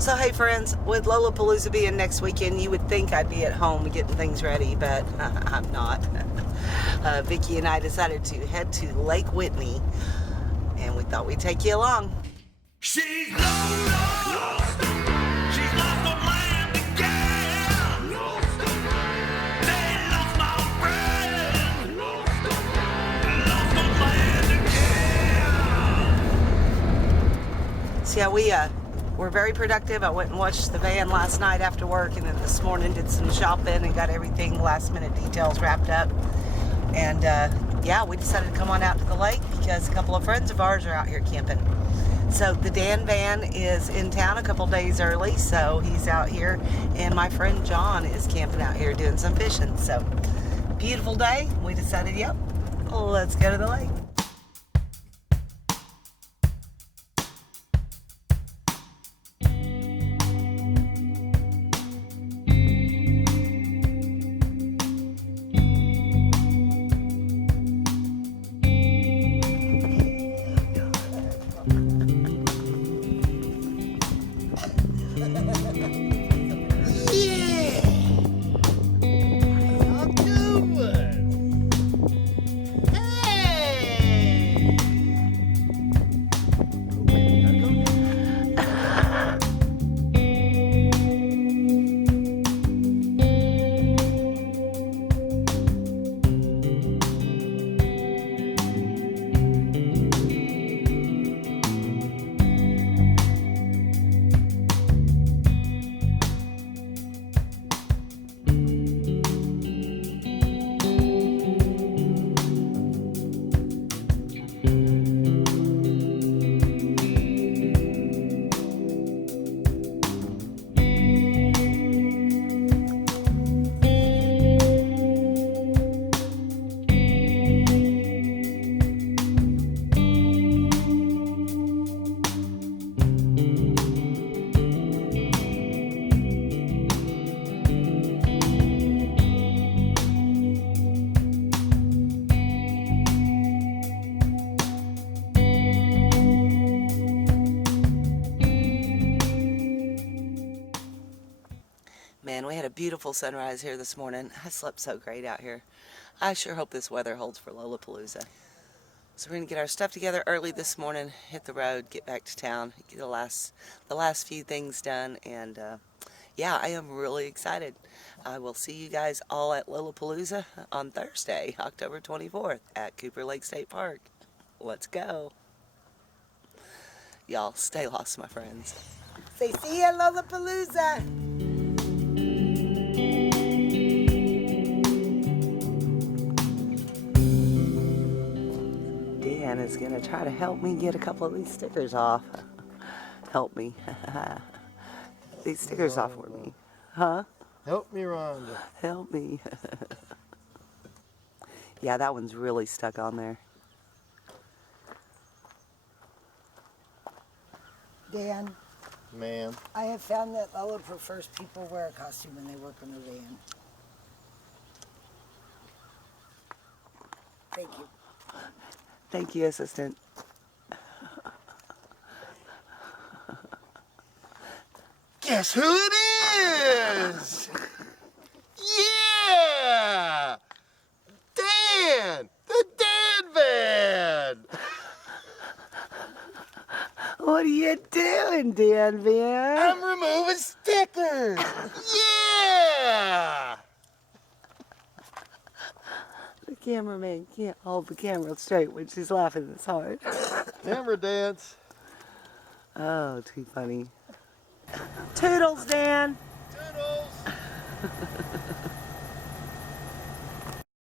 So hey friends, with Lollapalooza being next weekend, you would think I'd be at home getting things ready, but I'm not. Vicky and I decided to head to Lake Whitney, and we thought we'd take you along. She's lost. She's lost her mind again. They lost my friend. Lost her mind again. So yeah, we're very productive. I went and watched the van last night after work, and then this morning did some shopping and got everything, last minute details wrapped up. And yeah, we decided to come on out to the lake because a couple of friends of ours are out here camping. So the TheDanVan is in town a couple days early, so he's out here, and my friend John is camping out here doing some fishing. So beautiful day. We decided, yep, let's go to the lake. Man, we had a beautiful sunrise here this morning. I slept so great out here. I sure hope this weather holds for Lollapalooza. So we're going to get our stuff together early this morning, hit the road, get back to town, get the last few things done, and yeah, I am really excited. I will see you guys all at Lollapalooza on Thursday, October 24th at Cooper Lake State Park. Let's go. Y'all stay lost, my friends. Say see you at Lollapalooza. Dan is going to try to help me get a couple of these stickers off. Help me. These stickers off for me. Huh? Help me, Rhonda. Help me. Yeah, that one's really stuck on there. Dan, Ma'am. I have found that Lola prefers people wear a costume when they work on the van. Thank you. Thank you, assistant. Guess who it is? Yeah! Dan! The TheDanVan! What are you doing, TheDanVan? I'm removing stickers! Yeah! The cameraman can't hold the camera straight when she's laughing this hard. Camera dance. Oh, too funny. Toodles, Dan. Toodles!